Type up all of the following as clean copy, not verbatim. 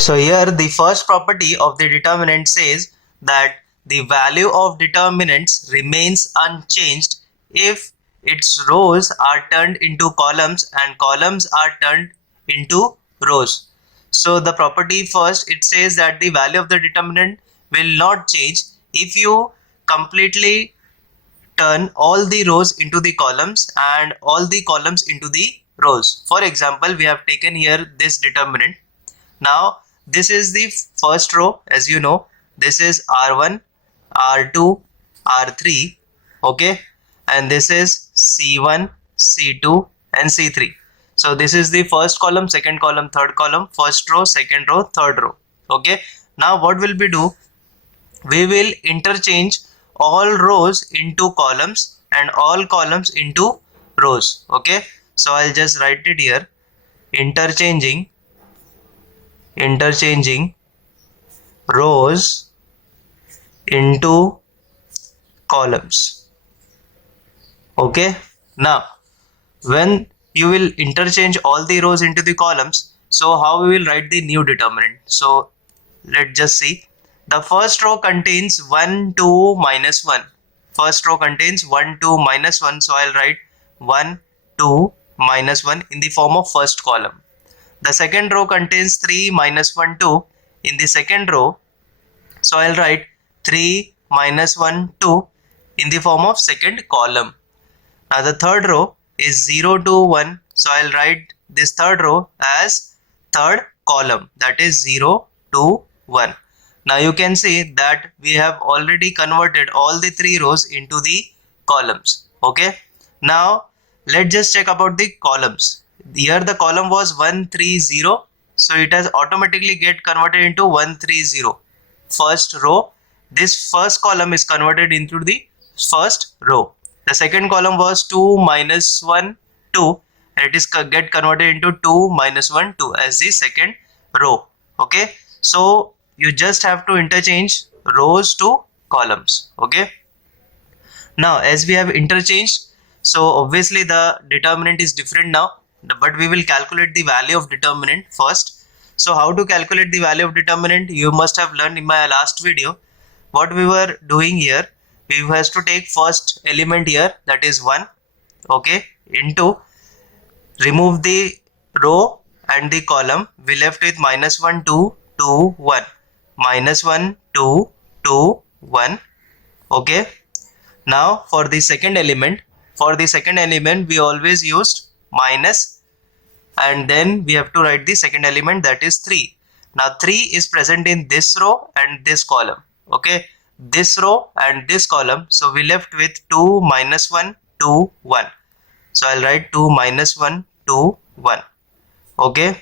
So here the first property of the determinant says that the value of determinants remains unchanged if its rows are turned into columns and columns are turned into rows. So the property first, it says that the value of the determinant will not change if you completely turn all the rows into the columns and all the columns into the rows. For example, we have taken here this determinant. Now this is the first row, as you know, this is R1, R2, R3, okay, and this is C1, C2 and C3. So this is the first column, second column, third column, first row, second row, third row, okay. Now what will we do? We will interchange all rows into columns and all columns into rows, okay. So I'll just write it here, interchanging rows into columns, okay. Now when you will interchange all the rows into the columns, so how we will write the new determinant? So let's just see. The first row contains 1 2 minus 1. First row contains 1 2 minus 1, so I'll write 1 2 minus 1 in the form of first column. The second row contains 3 minus 1 2 in the second row, so I'll write 3 minus 1 2 in the form of second column. Now the third row is 0 2 1, so I'll write this third row as third column, that is 0 2 1. Now you can see that we have already converted all the three rows into the columns, okay. Now let's just check about the columns. Here the column was 1 3 0, so it has automatically get converted into 1 3 0 first row. This first column is converted into the first row. The second column was 2 minus 1 2, and it is get converted into 2 minus 1 2 as the second row, okay. So you just have to interchange rows to columns, okay. Now as we have interchanged, so obviously the determinant is different now, but we will calculate the value of determinant first. So how to calculate the value of determinant? You must have learned in my last video. What we were doing here, we has to take first element here, that is 1, okay, into, remove the row and the column, we left with minus 1 2 2 1, minus 1 2 2 1, okay. Now for the second element, we always used minus, and then we have to write the second element, that is 3. Now 3 is present in this row and this column, okay, this row and this column, so we left with 2 minus 1 2 1, so I'll write 2 minus 1 2 1, okay.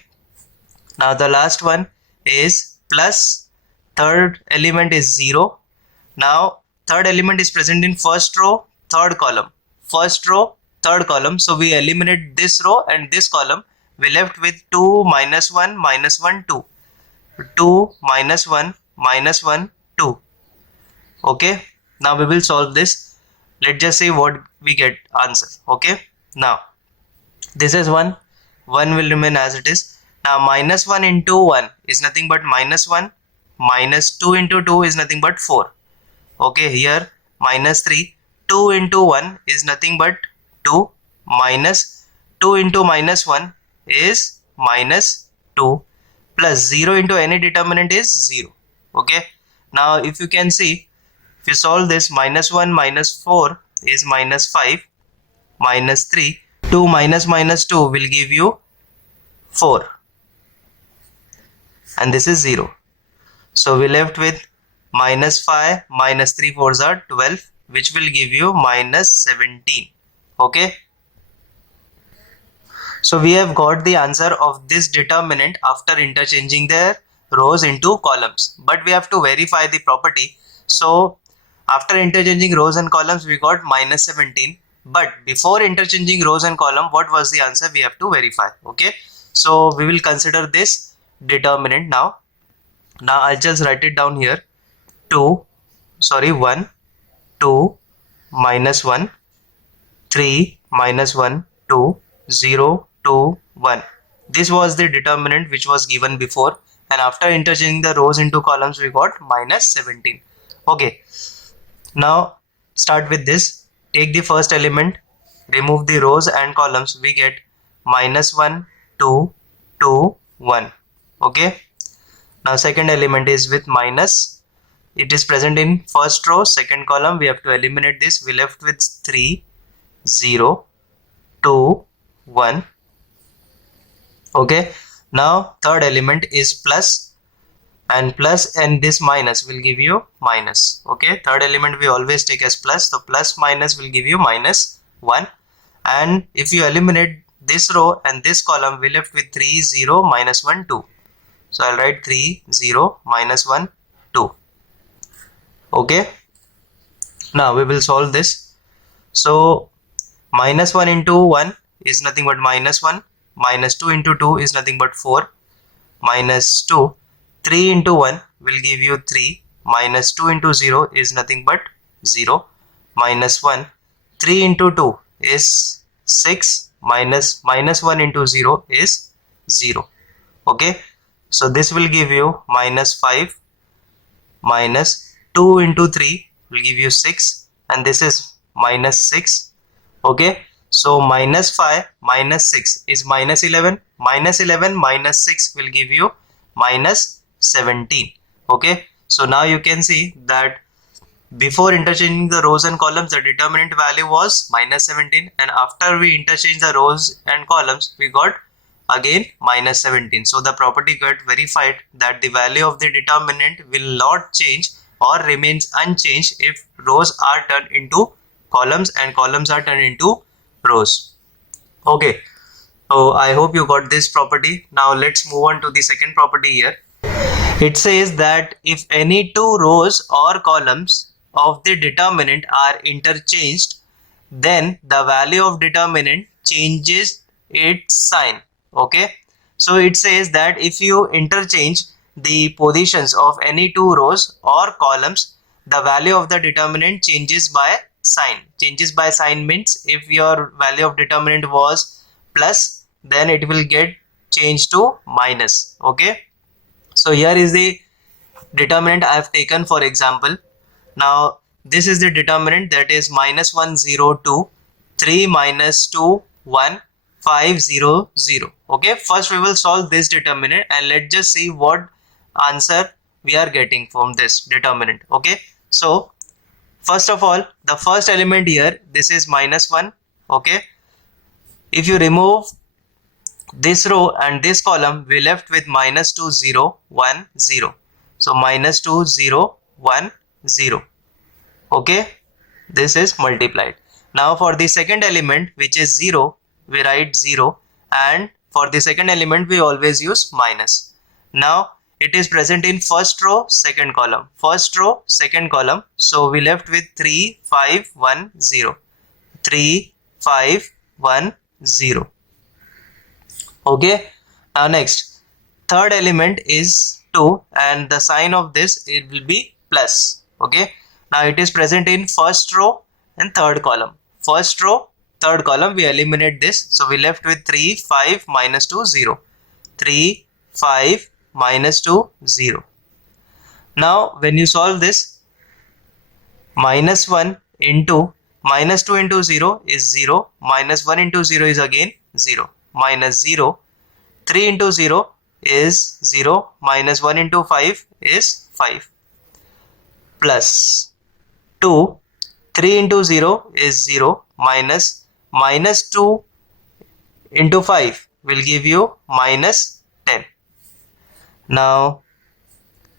Now the last one is plus, third element is 0. Now third element is present in first row, third column, first row, third column, so we eliminate this row and this column, we left with 2 minus 1 minus 1 2, 2 minus 1 minus 1 2, okay. Now we will solve this. Let's just see what we get answer, okay. Now this is 1 will remain as it is. Now minus 1 into 1 is nothing but minus 1, minus 2 into 2 is nothing but 4, okay. Here minus 3, 2 into 1 is nothing but 2, minus 2 into minus 1 is minus 2, plus 0 into any determinant is 0, okay. Now if you can see, if you solve this, minus 1 minus 4 is minus 5, minus 3, 2 minus minus 2 will give you 4, and this is 0. So we left with minus 5 minus 3 4s are 12, which will give you minus 17, okay. So we have got the answer of this determinant after interchanging their rows into columns, but we have to verify the property. So after interchanging rows and columns, we got minus 17, but before interchanging rows and column, what was the answer? We have to verify, okay. So we will consider this determinant now. Now I'll just write it down here, 1 2 minus 1 3 minus 1 2 0 2 1. This was the determinant which was given before, and after interchanging the rows into columns we got minus 17. Okay, now start with this. Take the first element, remove the rows and columns, we get minus 1 2 2 1. Okay, now second element is with minus, it is present in first row, second column, we have to eliminate this, we left with 3 0 2 1. Okay, now third element is plus, and plus and this minus will give you minus. Okay, third element we always take as plus, so plus minus will give you minus 1. And if you eliminate this row and this column, we left with 3 0 minus 1 2. So I'll write 3 0 minus 1 2. Okay, now we will solve this. So minus 1 into 1 is nothing but minus 1, minus 2 into 2 is nothing but 4, minus 2, 3 into 1 will give you 3, minus 2 into 0 is nothing but 0, minus 1, 3 into 2 is 6, minus 1 into 0 is 0. Okay, so this will give you minus 5, minus 2 into 3 will give you 6, and this is minus 6. Okay, so minus 5 minus 6 is minus 11, minus 11 minus 6 will give you minus 17. Okay, so now you can see that before interchanging the rows and columns the determinant value was minus 17, and after we interchange the rows and columns we got again minus 17. So the property got verified that the value of the determinant will not change or remains unchanged if rows are turned into columns and columns are turned into rows. Okay, so I hope you got this property. Now let's move on to the second property here. It says that if any two rows or columns of the determinant are interchanged, then the value of determinant changes its sign. Okay, so it says that if you interchange the positions of any two rows or columns, the value of the determinant changes by sign. Changes by sign means if your value of determinant was plus, then it will get changed to minus. Okay, so here is the determinant I have taken for example. Now this is the determinant, that is minus 1 0 2 3 minus 2 1 5 0 0. Okay, first we will solve this determinant and let's just see what answer we are getting from this determinant. Okay, so first of all, the first element here, this is minus 1. Okay, if you remove this row and this column, we left with minus 2 0 1 0. So minus 2 0 1 0. Okay, this is multiplied. Now for the second element, which is 0, we write 0, and for the second element we always use minus. Now it is present in first row, second column, first row, second column, so we left with 3 5 1 0, 3 5 1 0. Okay, now next, third element is 2 and the sign of this, it will be plus. Okay, now it is present in first row and third column, first row, third column, we eliminate this, so we left with 3 5 minus 2 0, 3 5 minus 2 0. Now when you solve this, minus 1 into minus 2 into 0 is 0, minus 1 into 0 is again 0, minus 0, 3 into 0 is 0, minus 1 into 5 is 5, plus 2, 3 into 0 is 0, minus 2 into 5 will give you minus 10. Now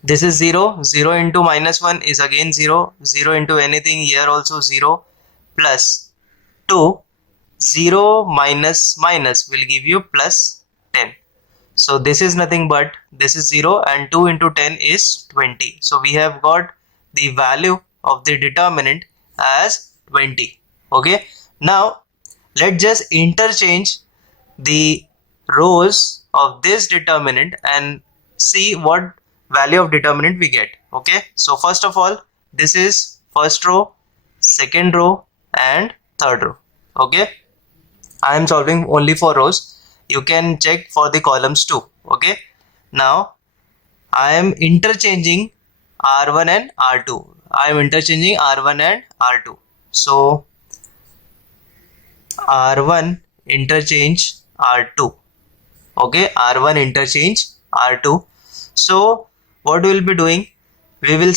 this is 0, 0 into minus 1 is again 0, 0 into anything here also 0, plus 2, 0 minus minus will give you plus 10. So this is nothing but, this is 0 and 2 into 10 is 20. So we have got the value of the determinant as 20. Okay, now let's just interchange the rows of this determinant and see what value of determinant we get. Okay, so first of all, this is first row, second row and third row. Okay, I am solving only for rows, you can check for the columns too. Okay, now I am interchanging R1 and R2. I am interchanging R1 and R2. So R1 interchange R2. Okay, R1 interchange R2. So what we will be doing? We will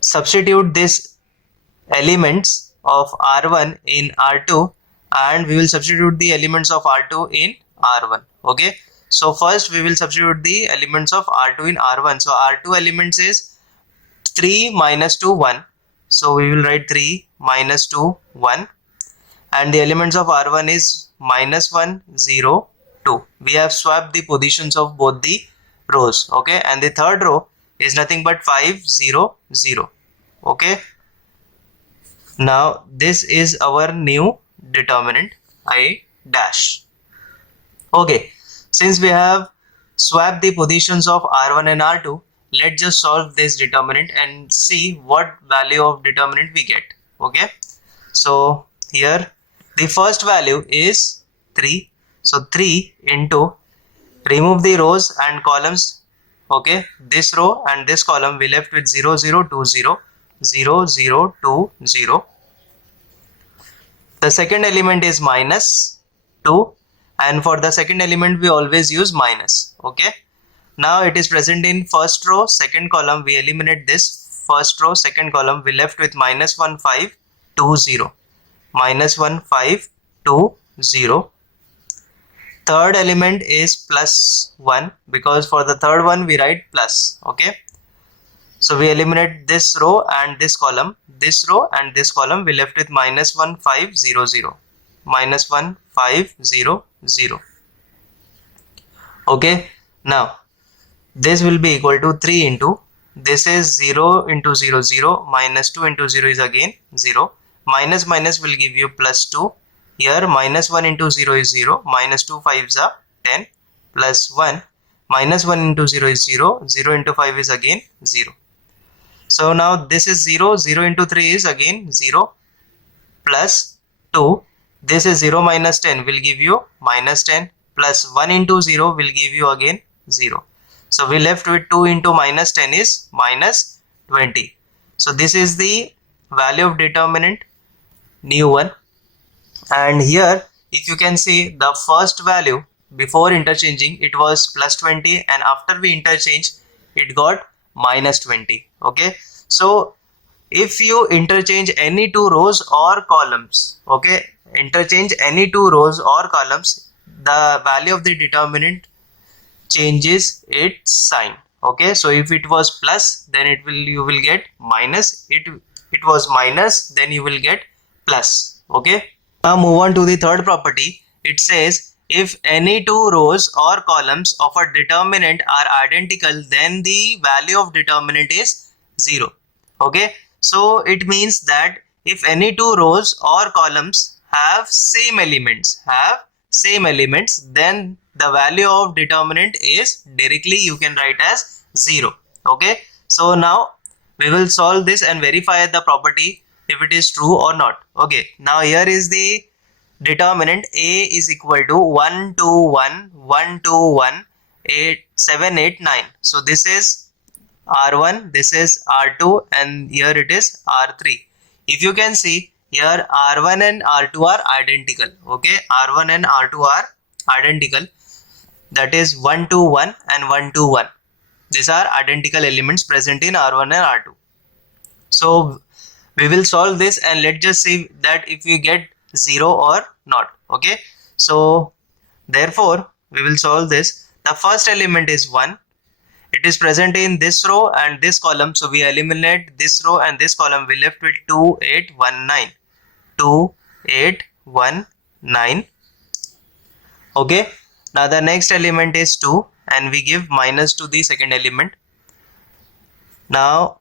substitute this elements of R1 in R2, and we will substitute the elements of R2 in R1. Okay, so first we will substitute the elements of R2 in R1. So R2 elements is 3 minus 2 1. So we will write 3 minus 2 1, and the elements of R1 is minus 1 0 2. We have swapped the positions of both the rows. Okay, and the third row is nothing but 5 0 0. Okay, now this is our new determinant I dash. Okay, since we have swapped the positions of R1 and R2, let's just solve this determinant and see what value of determinant we get. Okay, so here the first value is 3. So 3 into, remove the rows and columns. Okay, this row and this column we left with 0 0 2 0 0 0 2 0. The second element is minus 2, and for the second element we always use minus. Okay, now it is present in first row, second column. We eliminate this first row, second column. We left with minus 1 5 2 0, minus 1 5 2 0. Third element is plus 1, because for the third one we write plus. Okay, so we eliminate this row and this column, this row and this column. We left with minus 1 5 0 0, minus 1 5 0 0. Okay, now this will be equal to 3 into, this is 0 into 0 0, minus 2 into 0 is again 0, minus minus will give you plus 2. Here minus 1 into 0 is 0, minus 2 5s are 10, plus 1, minus 1 into 0 is 0, 0 into 5 is again 0. So now this is 0, 0 into 3 is again 0, plus 2, this is 0 minus 10 will give you minus 10, plus 1 into 0 will give you again 0. So we left with 2 into minus 10 is minus 20. So this is the value of determinant, new one. And here if you can see, the first value before interchanging it was plus 20, and after we interchange it got minus 20. Okay, so if you interchange any two rows or columns, okay, interchange any two rows or columns, the value of the determinant changes its sign. Okay, so if it was plus, then you will get minus. It was minus, then you will get plus. Okay, now move on to the third property. It says if any two rows or columns of a determinant are identical, then the value of determinant is 0. Okay, so it means that if any two rows or columns have same elements, then the value of determinant is directly you can write as 0. Okay, so now we will solve this and verify the property if it is true or not. Okay, now here is the determinant. A is equal to 1 2 1 1 2 1 8 7 8 9. So this is R1, this is R2, and here it is R3. If you can see here, R1 and R2 are identical. Okay, R1 and R2 are identical, that is 1 2 1 and 1 2 1. These are identical elements present in R1 and R2. So we will solve this and let's just see that if we get 0 or not. Okay, so therefore we will solve this. The first element is 1. It is present in this row and this column, so we eliminate this row and this column. We left with 2 8 1 9, 2 8 1 9. Okay, now the next element is 2 and we give minus to the second element. Now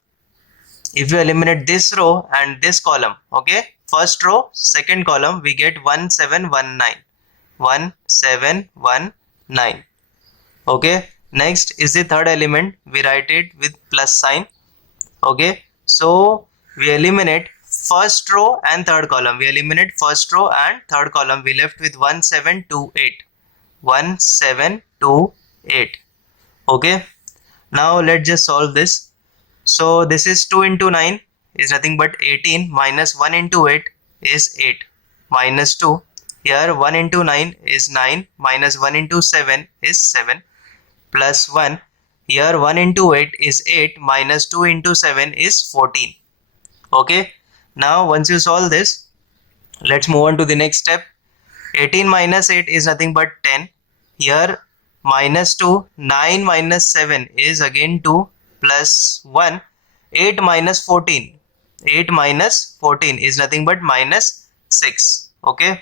if you eliminate this row and this column, okay, first row second column, we get 1 7 1 9, 1 7 1 9. Okay, next is the third element. We write it with plus sign. Okay, so we eliminate first row and third column. We eliminate first row and third column. We left with 1 7 2 8, 1 7 2 8. Okay, now let's just solve this. So this is 2 into 9 is nothing but 18 minus 1 into 8 is 8 minus 2. Here 1 into 9 is 9 minus 1 into 7 is 7 plus 1. Here 1 into 8 is 8 minus 2 into 7 is 14. Okay, now once you solve this, let's move on to the next step. 18 minus 8 is nothing but 10. Here minus 2, 9 minus 7 is again 2 plus 1, 8 minus 14. 8 minus 14 is nothing but minus 6. Okay,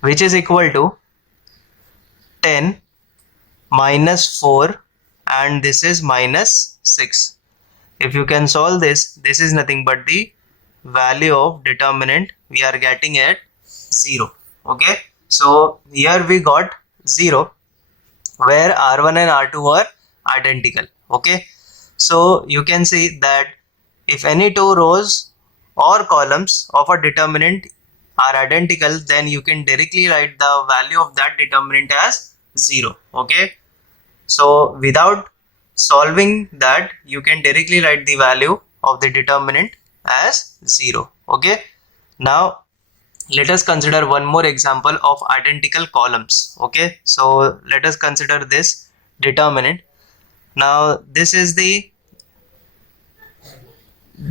which is equal to 10 minus 4 and this is minus 6. If you can solve this, this is nothing but the value of determinant we are getting at 0. Okay, so here we got 0 where r1 and r2 are identical. Okay, so you can see that if any two rows or columns of a determinant are identical, then you can directly write the value of that determinant as 0. Okay, so without solving that, you can directly write the value of the determinant as 0. Okay, now let us consider one more example of identical columns. Okay, so let us consider this determinant. Now this is the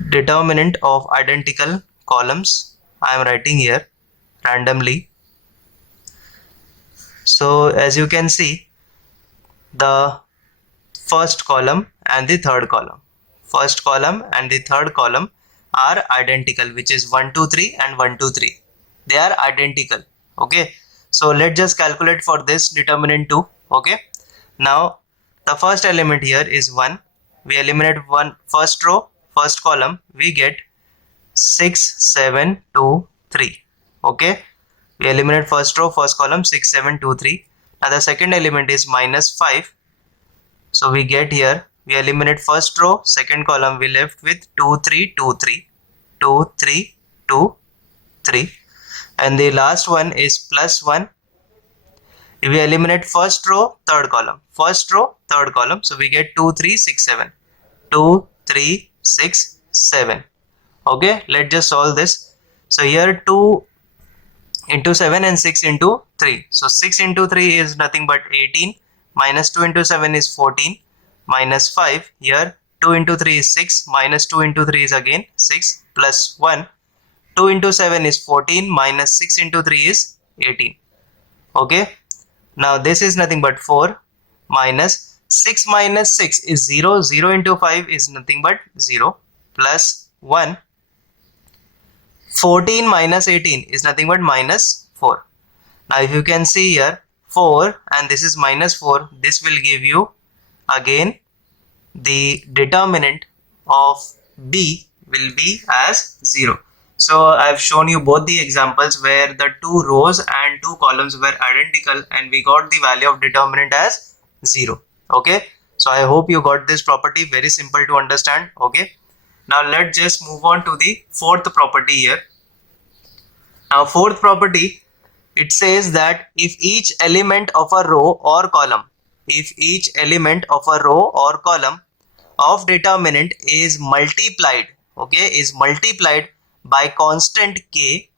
determinant of identical columns. I am writing here randomly. So as you can see, the first column and the third column, first column and the third column are identical, which is 1 2 3 and 1 2 3. They are identical. Okay, so let's just calculate for this determinant 2. Okay, now the first element here is 1. We eliminate one first row, first column, we get 6 7 2 3. Okay, we eliminate first row, first column, 6 7 2 3. Now the second element is minus 5. So we get here, we eliminate first row, second column, we left with 2 3 2 3 2 3 2 3, and the last one is plus 1. We eliminate first row, third column, first row, third column, so we get 2 3 6 7 2 3 6 7. Okay, let's just solve this. So here 2 into 7 and 6 into 3. So 6 into 3 is nothing but 18 minus 2 into 7 is 14 minus 5. Here 2 into 3 is 6 minus 2 into 3 is again 6 plus 1. 2 into 7 is 14 minus 6 into 3 is 18. Okay, now this is nothing but 4 minus 6 minus 6 is 0. 0 into 5 is nothing but 0 plus 1. 14 minus 18 is nothing but minus 4. Now if you can see here 4 and this is minus 4, this will give you again the determinant of B will be as 0. So I have shown you both the examples where the two rows and two columns were identical and we got the value of determinant as 0. Okay, so I hope you got this property, very simple to understand. Okay, now let's just move on to the fourth property here. Now fourth property, it says that if each element of a row or column, if each element of a row or column of determinant is multiplied, okay, is multiplied by constant k,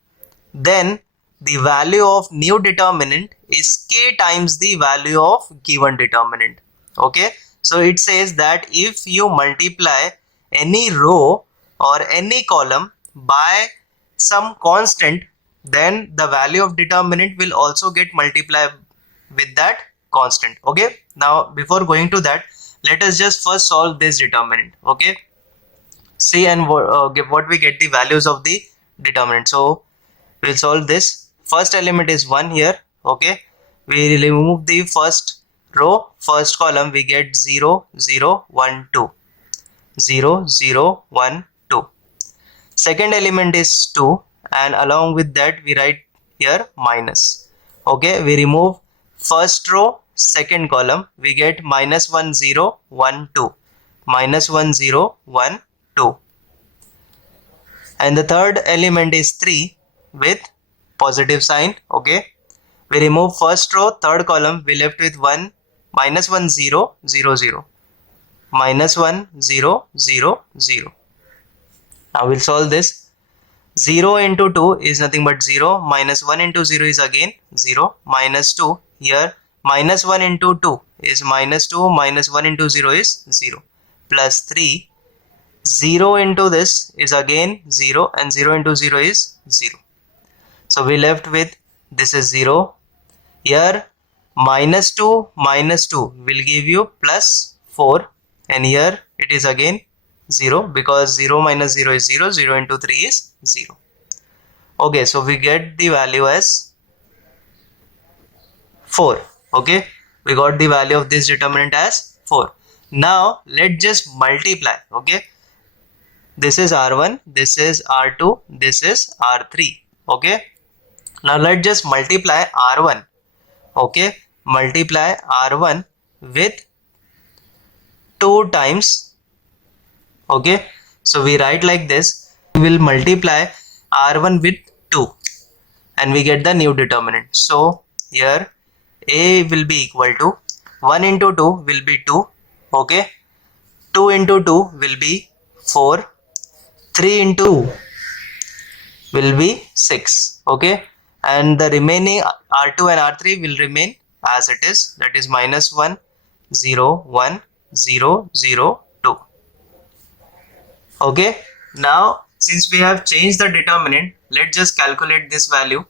then the value of new determinant is k times the value of given determinant. Okay, so it says that if you multiply any row or any column by some constant, then the value of determinant will also get multiplied with that constant. Okay, now before going to that, let us just first solve this determinant. Okay, see and what we get the values of the determinant. So we'll solve this. First element is 1 here. Okay, we remove the first row, first column, we get 0 0 1 2 0 0 1 2. Second element is 2 and along with that we write here minus. Okay, we remove first row, second column, we get minus 1 0 1 2 minus 1 0 1 2, and the third element is 3 with positive sign. Okay, we remove first row, third column, we left with 1 minus 1 0 0 0, minus 1 0 0 0. Now we'll solve this. 0 into 2 is nothing but 0, minus 1 into 0 is again 0, minus 2. Here minus 1 into 2 is minus 2, minus 1 into 0 is 0, plus 3. 0 into this is again 0, and 0 into 0 is 0. So we left with this is 0. Here minus 2 will give you plus 4, and here it is again 0, because 0 minus 0 is 0, 0 into 3 is 0. Okay, so we get the value as 4. Okay, we got the value of this determinant as 4. Now let's just multiply. Okay, this is R1, this is R2, this is R3. Okay, now let's just multiply R1. Okay, multiply R1 with 2 times. Okay, so we write like this. We will multiply R1 with 2 and we get the new determinant. So here A will be equal to 1 into 2 will be 2. Okay, 2 into 2 will be 4, 3 into 2 will be 6. Okay, and the remaining R2 and R3 will remain as it is, that is minus 1 0 1 0 0 2. Okay, now since we have changed the determinant, let's just calculate this value.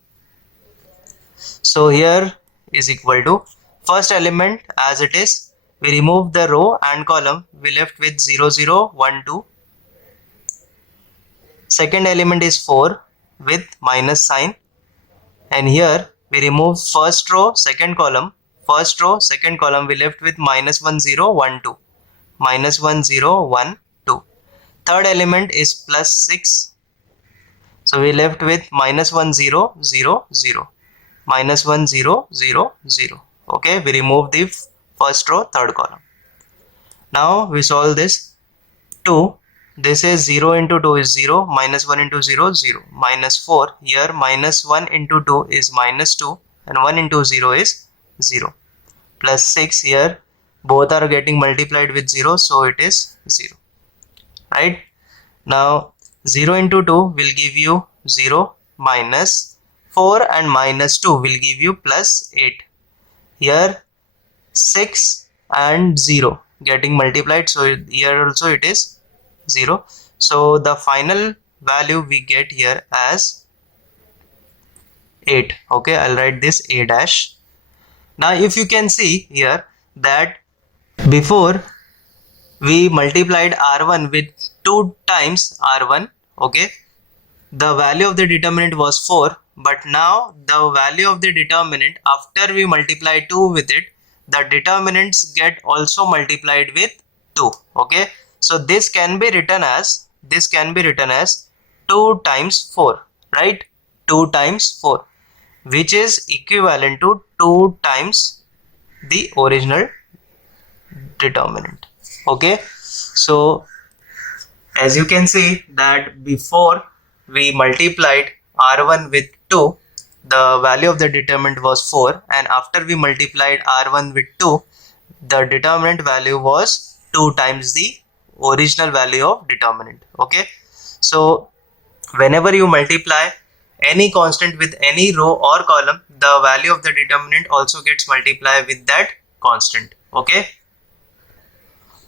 So here is equal to first element as it is, we remove the row and column, we left with 0 0 1 2. Second element is 4 with minus sign, and here we remove first row second column, we left with minus 1 0 1 2, minus 1 0 1 2. Third element is plus 6, so we left with minus 1 0 0 0, minus 1 0 0 0. Okay, we remove the first row third column. Now we solve this. 2, this is 0 into 2 is 0, minus 1 into 0 0, minus 4. Here minus 1 into 2 is minus 2, and 1 into 0 is 0, plus 6. Here both are getting multiplied with 0, so it is 0. Right, now 0 into 2 will give you 0, minus 4 and minus 2 will give you plus 8. Here 6 and 0 getting multiplied, so here also it is 0. So the final value we get here as 8. Okay, I'll write this A dash. Now if you can see here that before we multiplied R1 with 2 times R1, okay, the value of the determinant was 4, but now the value of the determinant after we multiply 2 with it, the determinants get also multiplied with 2. Okay, so this can be written as 2 times 4, right? 2 times 4, which is equivalent to 2 times the original determinant. Okay, so as you can see that before we multiplied R1 with 2, the value of the determinant was 4, and after we multiplied R1 with 2, the determinant value was 2 times the original value of determinant. Okay, so whenever you multiply any constant with any row or column, the value of the determinant also gets multiplied with that constant. Okay,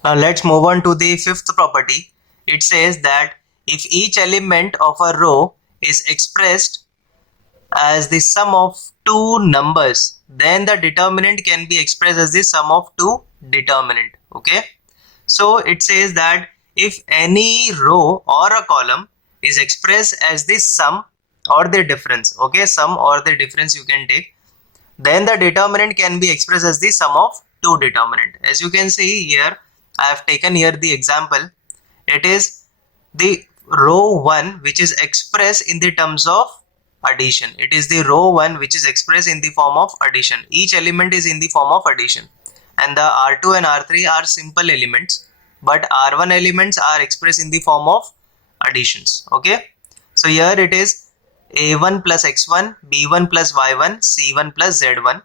now let's move on to the fifth property. It says that if each element of a row is expressed as the sum of two numbers, then the determinant can be expressed as the sum of two determinant. Okay, so it says that if any row or a column is expressed as the sum or the difference, okay, sum or the difference you can take, then the determinant can be expressed as the sum of two determinant. As you can see here, I have taken here the example. It is the row 1 which is expressed in the terms of addition. It is the row 1 which is expressed in the form of addition. Each element is in the form of addition, and the R2 and R3 are simple elements, but R1 elements are expressed in the form of additions. Okay, so here it is A1 plus X1, B1 plus Y1, C1 plus Z1,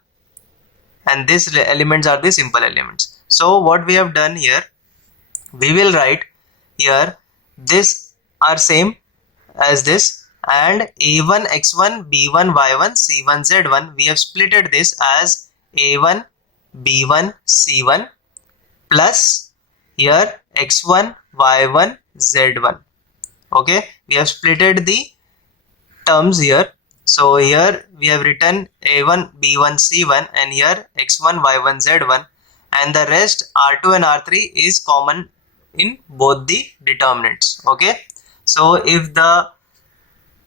and these elements are the simple elements. So what we have done here, we will write here this are same as this, and a1 x1 b1 y1 c1 z1, we have splitted this as a1 b1 c1 plus here x1 y1 z1. Okay, we have splitted the terms here. So here we have written a1 b1 c1 and here x1 y1 z1, and the rest r2 and r3 is common in both the determinants. Okay, so if the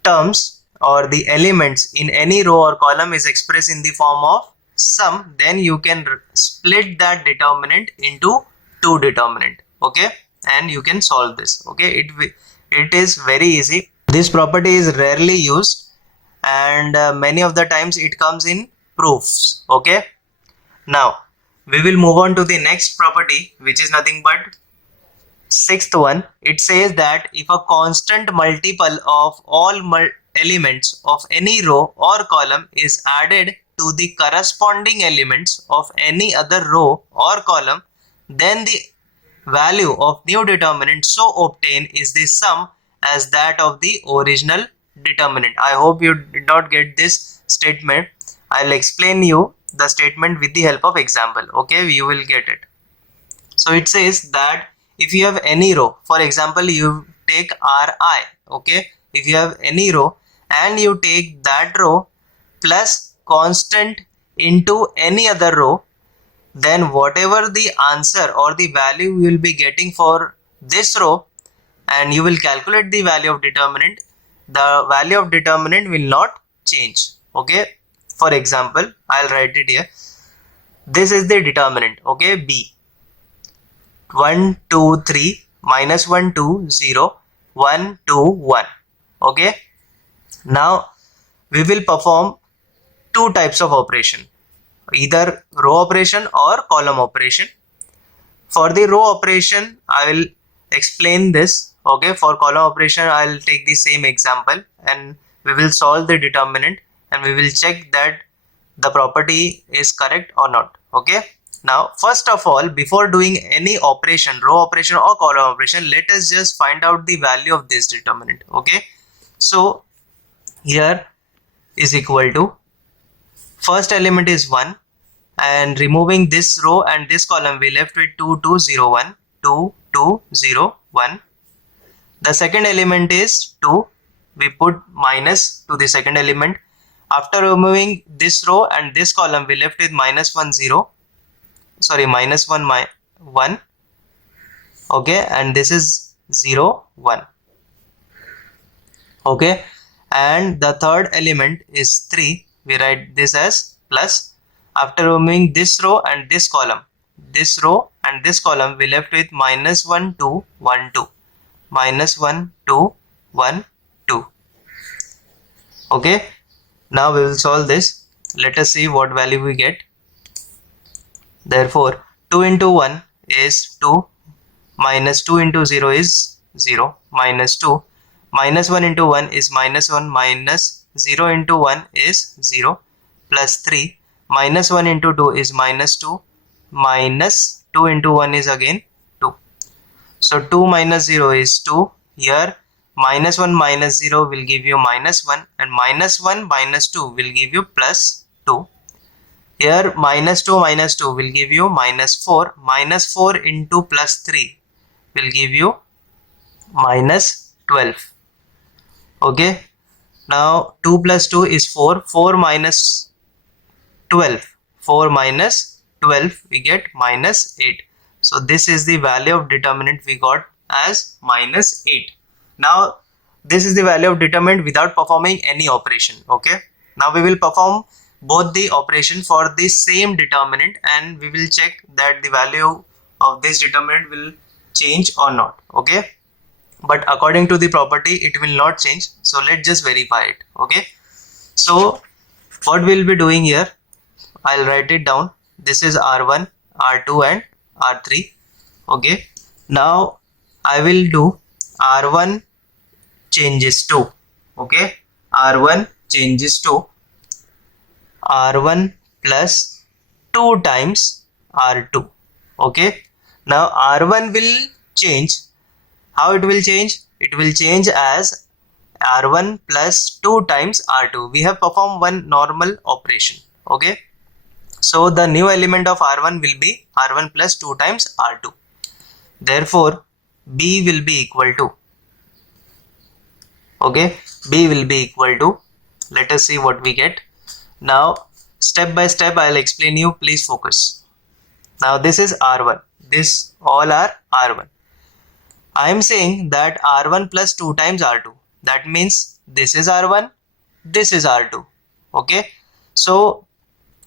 terms or the elements in any row or column is expressed in the form of sum, then you can split that determinant into two determinant. Okay, and you can solve this. Okay, it is very easy. This property is rarely used, and many of the times it comes in proofs. Okay, now we will move on to the next property, which is nothing but sixth one. It says that if a constant multiple of all elements of any row or column is added to the corresponding elements of any other row or column, then the value of new determinant so obtained is the sum as that of the original determinant. I hope you did not get this statement. I'll explain you the statement with the help of example. Okay, you will get it. So it says that if you have any row, for example, you take Ri. Okay, if you have any row and you take that row plus constant into any other row, then whatever the answer or the value you will be getting for this row, and you will calculate the value of determinant, the value of determinant will not change. Okay, for example, I'll write it here. This is the determinant. Okay, b 1 2 3 minus 1 2 0 1 2 1. Okay, now we will perform two types of operation, either row operation or column operation. For the row operation, I will explain this. Okay, for column operation, I will take the same example and we will solve the determinant and we will check that the property is correct or not. Okay, now first of all, before doing any operation, row operation or column operation, let us just find out the value of this determinant. Okay, so here is equal to, first element is 1, and removing this row and this column, we left with 2 2 0 1 2 2 0 1. The second element is 2, we put minus to the second element. After removing this row and this column, we left with minus 1 0, sorry, minus 1 1. Okay, and this is 0 1. Okay, and the third element is 3, we write this as plus. After removing this row and this column, we left with minus 1 2 1 2, minus 1 2 1 2. Okay, now we will solve this. Let us see what value we get. Therefore 2 into 1 is 2, minus 2 into 0 is 0, minus 2, minus 1 into 1 is minus 1, minus 0 into 1 is 0, plus 3, minus 1 into 2 is minus 2, minus 2 into 1 is again 2. So 2 minus 0 is 2. Here minus 1 minus 0 will give you minus 1, and minus 1 minus 2 will give you plus 2. Here minus 2 will give you minus 4. Minus 4 into plus 3 will give you minus 12. Okay, now 2 plus 2 is 4. 4 minus 12. 4 minus 12, we get minus 8. So this is the value of determinant we got as minus 8. Now this is the value of determinant without performing any operation. Okay, now we will perform both the operation for the same determinant and we will check that the value of this determinant will change or not. Okay, but according to the property it will not change, so let's just verify it. Okay, so what we'll be doing here, I'll write it down. This is R1, R2 and R3. Okay, now I will do R1 changes to, okay, R1 changes to R1 plus 2 times R2. Okay. Now R1 will change. How it will change? It will change as R1 plus 2 times R2. We have performed one normal operation. Okay. So the new element of R1 will be R1 plus 2 times R2. Therefore, B will be equal to, okay, B will be equal to, let us see what we get. Now, step by step, I'll explain you. Please focus. Now, this is R1. This all are R1. I am saying that R1 plus 2 times R2. That means this is R1, this is R2. Okay. So,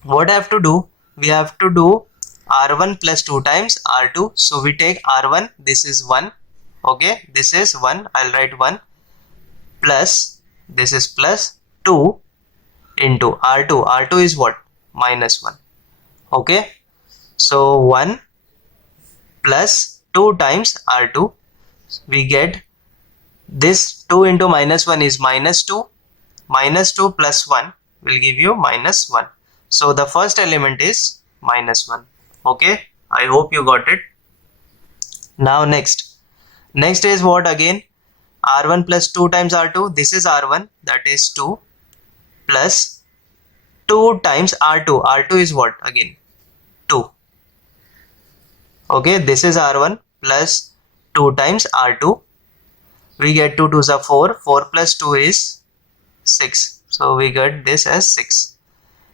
what I have to do? We have to do R1 plus 2 times R2. So, we take R1. This is 1. Okay. This is 1. I'll write 1 plus, this is plus 2 into R2. R2 is what? Minus 1. Okay. So 1 plus 2 times R2. We get this 2 into minus 1 is minus 2. Minus 2 plus 1 will give you minus 1. So the first element is minus 1. Okay. I hope you got it. Now next. Next is what again? R1 plus 2 times R2. This is R1. That is 2 plus 2 times R2. R2 is what again? 2. Okay, this is R1 plus 2 times R2. We get 2 2s are 4. 4 plus 2 is 6. So we get this as 6.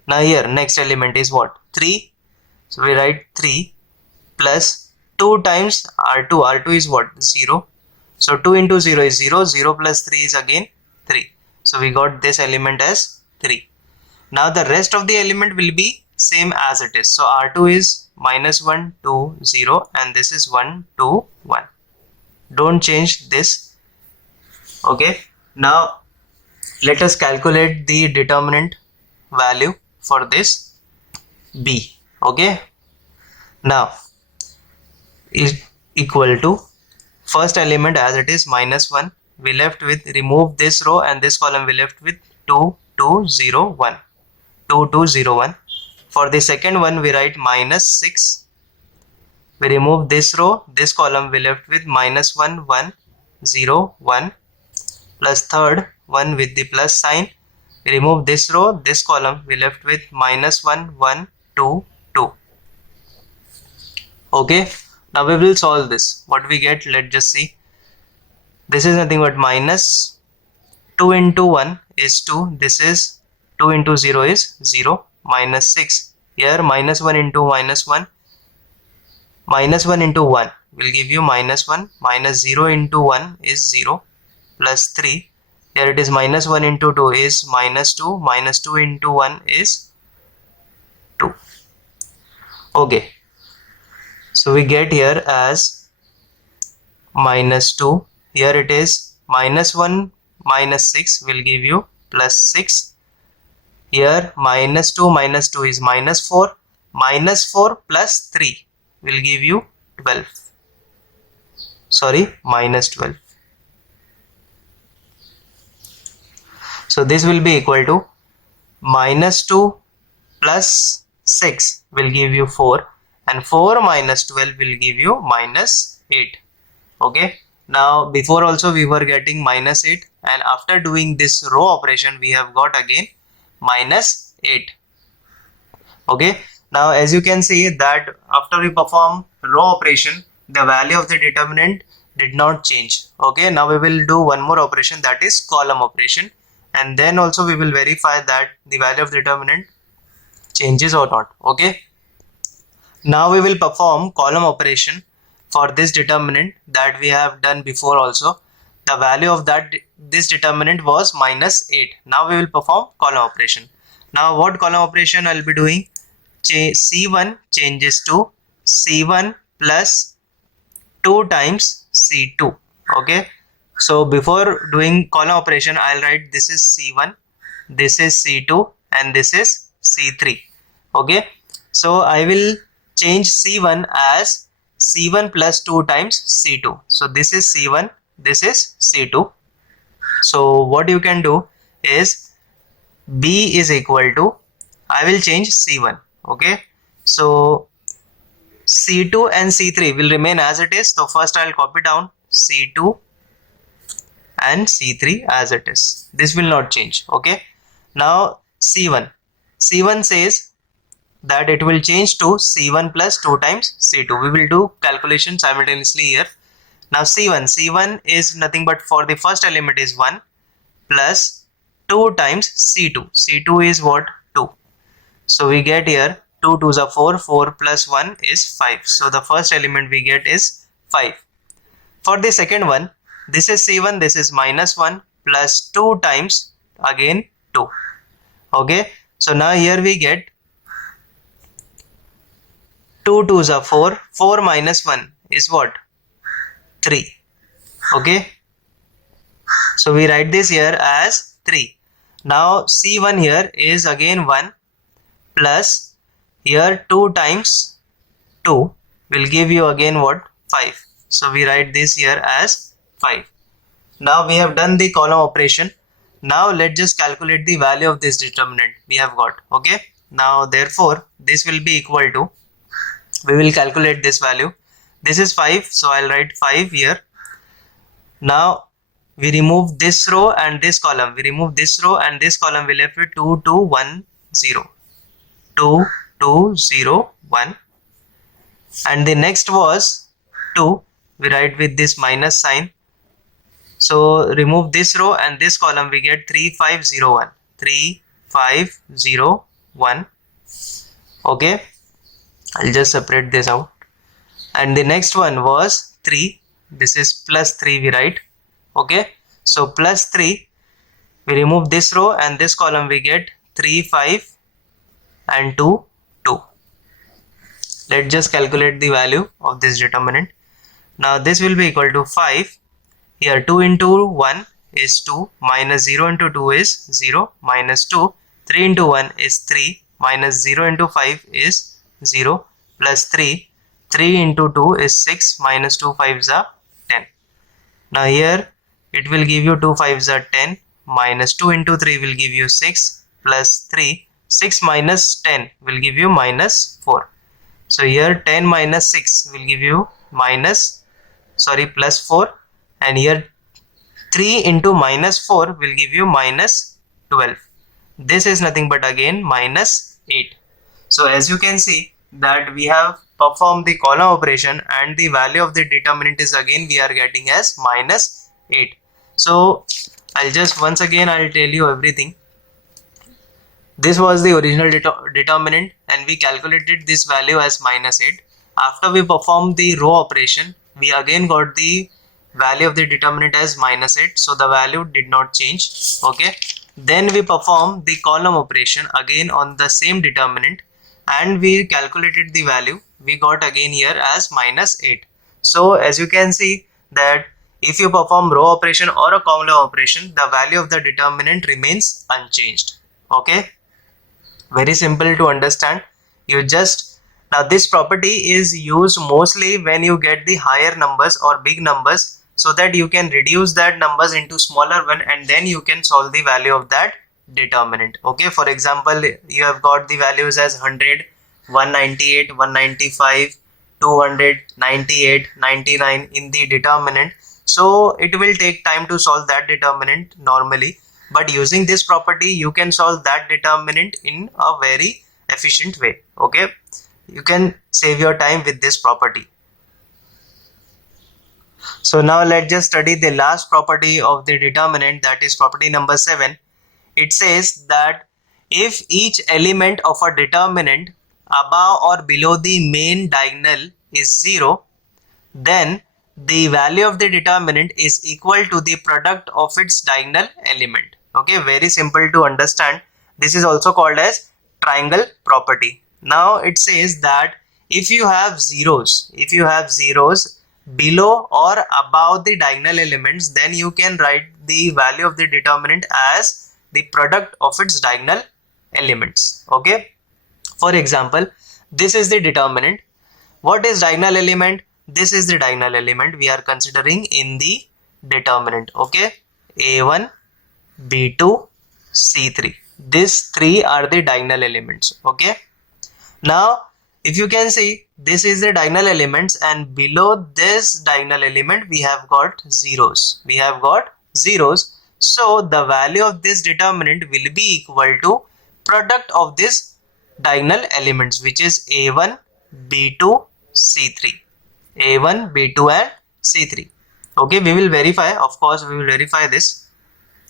Now here next element is what? 3. So we write 3 plus 2 times R2. R2 is what? 0. So 2 into 0 is 0. 0 plus 3 is again 3. So we got this element as 3. Now the rest of the element will be same as it is. So R2 is minus 1, 2, 0 and this is 1, 2, 1. Don't change this. Okay. Now let us calculate the determinant value for this B. Okay. Now is equal to first element as it is minus 1. We left with, remove this row and this column, we left with 2, 2, 0, 1. 2, 2, 0, 1. For the second one, we write minus 6. We remove this row, this column, we left with minus 1, 1, 0, 1. Plus third one with the plus sign. We remove this row, this column, we left with minus 1, 1, 2, 2. Okay. Now we will solve this. What we get, let's just see. This is nothing but minus 2 into 1 is 2. This is 2 into 0 is 0. Minus 6. Here minus 1 into minus 1. Minus 1 into 1 will give you minus 1. Minus 0 into 1 is 0. Plus 3. Here it is minus 1 into 2 is minus 2. Minus 2 into 1 is 2. Okay. So we get here as minus 2. Here it is minus 1 minus 6 will give you plus 6. Here minus 2 is minus 4. Minus 4 plus 3 will give you 12. Sorry, minus 12. So this will be equal to minus 2 plus 6 will give you 4. And 4 minus 12 will give you minus 8. Okay. Now before also we were getting minus 8 and after doing this row operation we have got again minus 8. Okay. Now as you can see that after we perform row operation the value of the determinant did not change. Okay. Now we will do one more operation, that is column operation, and then also we will verify that the value of the determinant changes or not. Okay. Now we will perform column operation for this determinant that we have done before also. The value of that this determinant was minus 8. Now we will perform column operation. Now what column operation I will be doing? C1 changes to C1 plus 2 times C2. Okay. So before doing column operation I'll write this is C1, this is C2 and this is C3. Okay. So I will change C1 as C1 plus 2 times C2. So this is C1, this is C2. So what you can do is B is equal to, I will change C1. Okay. So C2 and C3 will remain as it is. So first I'll copy down C2 and C3 as it is. This will not change. Okay. Now C1. C1 says that it will change to C1 plus 2 times C2. We will do calculation simultaneously here. Now C1 is nothing but for the first element is 1 plus 2 times C2. C2 is what? 2. So we get here 2 2s are 4, 4 plus 1 is 5. So the first element we get is 5. For the second one, this is C1, this is minus 1 plus 2 times again 2. Okay, so now here we get 2 2s are 4, 4 minus 1 is what? 3. Okay, so we write this here as 3. Now C1 here is again 1 plus here 2 times 2 will give you again what? 5. So we write this here as 5. Now we have done the column operation. Now let's just calculate the value of this determinant we have got. Okay, now therefore this will be equal to, we will calculate this value. This is 5, so I'll write 5 here. Now we remove this row and this column. We remove this row and this column. We left with 2 2 1 0. 2 2 0 1. And the next was 2. We write with this minus sign. So remove this row and this column. We get 3 5 0 1. 3 5 0 1. Okay, I'll just separate this out. And the next one was 3. This is plus 3 we write. Okay, so plus 3, we remove this row and this column. We get 3 5 and 2 2. Let's just calculate the value of this determinant. Now this will be equal to 5. Here 2 into 1 is 2, minus 0 into 2 is 0, minus 2. 3 into 1 is 3, minus 0 into 5 is 0, plus 3. 3 into 2 is 6, minus 2 5s are 10. Now here it will give you 2 5s are 10, minus 2 into 3 will give you 6, plus 3. 6 minus 10 will give you minus 4. So here 10 minus 6 will give you plus 4, and here 3 into minus 4 will give you minus 12. This is nothing but again minus 8. So as you can see that we have performed the column operation and the value of the determinant is again we are getting as minus 8. So I'll just once again I'll tell you everything. This was the original determinant and we calculated this value as minus 8. After we performed the row operation, we again got the value of the determinant as minus 8. So the value did not change. Okay. Then we performed the column operation again on the same determinant and we calculated the value. We got again here as minus 8. So as you can see that if you perform row operation or a column operation, the value of the determinant remains unchanged. Okay. Very simple to understand. Now this property is used mostly when you get the higher numbers or big numbers, so that you can reduce that numbers into smaller one and then you can solve the value of that determinant. Okay, for example, you have got the values as 100, 198, 195, 200, 98, 99 in the determinant. So it will take time to solve that determinant normally, but using this property you can solve that determinant in a very efficient way. Okay, you can save your time with this property. So now let's just study the last property of the determinant, that is property number 7. It says that if each element of a determinant above or below the main diagonal is 0, then the value of the determinant is equal to the product of its diagonal element. Okay, very simple to understand. This is also called as triangle property. Now it says that if you have zeros below or above the diagonal elements, then you can write the value of the determinant as the product of its diagonal elements. Okay, for example, this is the determinant. What is diagonal element? This is the diagonal element we are considering in the determinant. Okay, A1, B2, C3. These three are the diagonal elements. Okay, now if you can see, this is the diagonal elements, and below this diagonal element we have got zeros. So the value of this determinant will be equal to product of this diagonal elements, which is a1, b2, c3. a1, b2 and c3. Okay, we will verify. Of course, we will verify this.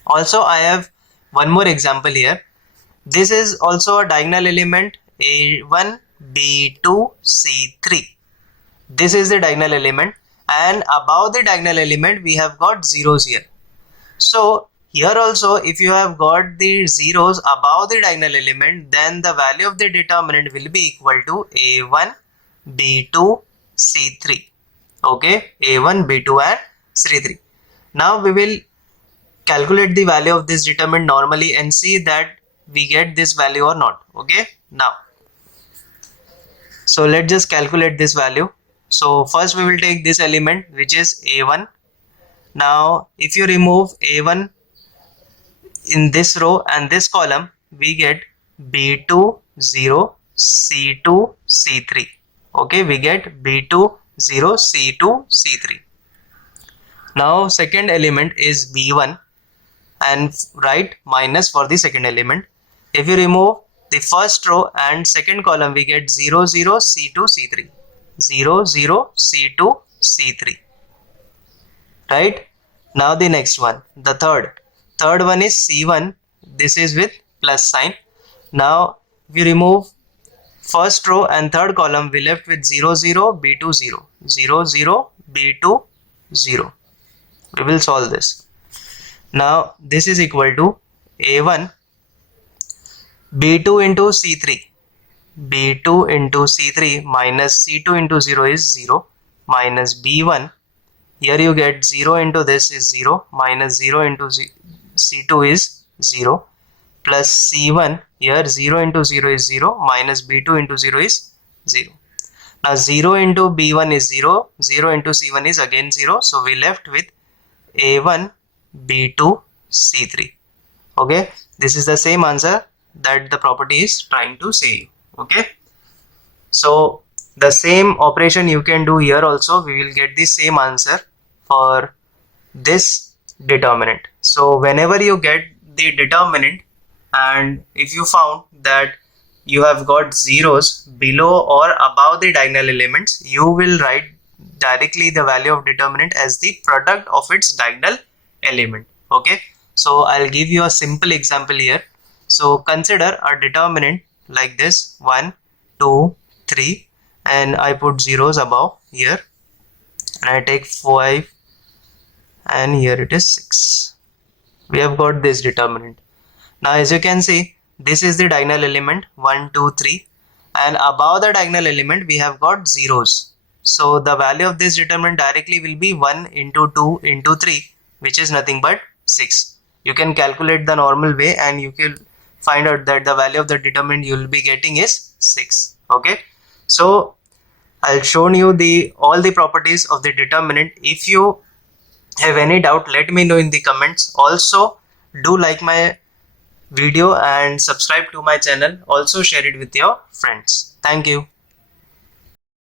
Also, I have one more example here. This is also a diagonal element, a1, b2, c3. This is the diagonal element, and above the diagonal element we have got zeros here. So here also, if you have got the zeros above the diagonal element, then the value of the determinant will be equal to a1, b2, c3. Okay, a1, b2 and c3. Now we will calculate the value of this determinant normally and see that we get this value or not. Okay, now so let's just calculate this value. So first we will take this element, which is a1. Now if you remove a1 in this row and this column, we get b2, 0, c2, c3. Okay, we get b2, 0, c2, c3. Now second element is b1, and write minus for the second element. If you remove the first row and second column, we get 0, 0, c2, c3. 0, 0, c2, c3. Right? Now the next one, the third one is c1. This is with plus sign. Now if you remove first row and third column, we left with 0, 0, b2, 0. 0, 0, b2, 0. We will solve this. Now this is equal to a1, b2 into c3. b2 into c3 minus c2 into 0 is 0, minus b1. Here you get 0 into this is 0, minus 0 into c2 is 0, plus c1. Here 0 into 0 is 0, minus b2 into 0 is 0. Now 0 into b1 is 0, 0 into c1 is again 0. So we left with a1, b2, c3. Okay, this is the same answer that the property is trying to say. Okay, so the same operation you can do here also. We will get the same answer for this determinant. So whenever you get the determinant, and if you found that you have got zeros below or above the diagonal elements, you will write directly the value of determinant as the product of its diagonal element. Okay, so I'll give you a simple example here. So consider a determinant like this, 1, 2, 3, and I put zeros above here, and I take 5, and here it is 6. We have got this determinant. Now as you can see, this is the diagonal element 1, 2, 3, and above the diagonal element we have got zeros. So the value of this determinant directly will be 1 into 2 into 3, which is nothing but 6. You can calculate the normal way and you can find out that the value of the determinant you will be getting is 6. Okay, so I'll show you all the properties of the determinant. If you have any doubt, let me know in the comments. Also do like my video and subscribe to my channel. Also share it with your friends. Thank you.